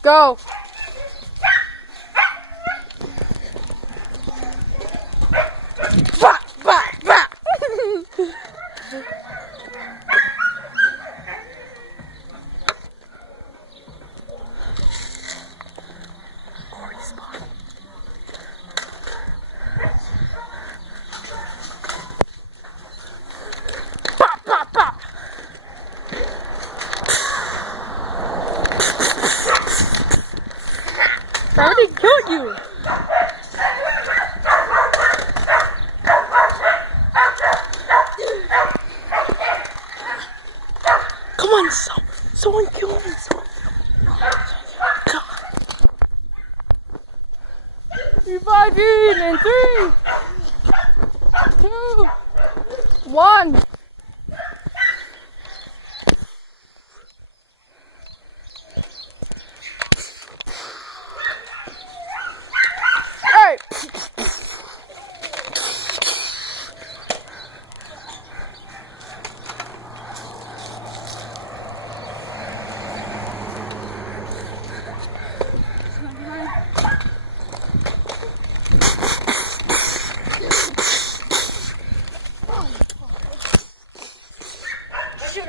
Go. Bah, bah, bah. I already killed you. Come on, someone kill me. Reviving in 3, 2, 1. Hey! Shoot,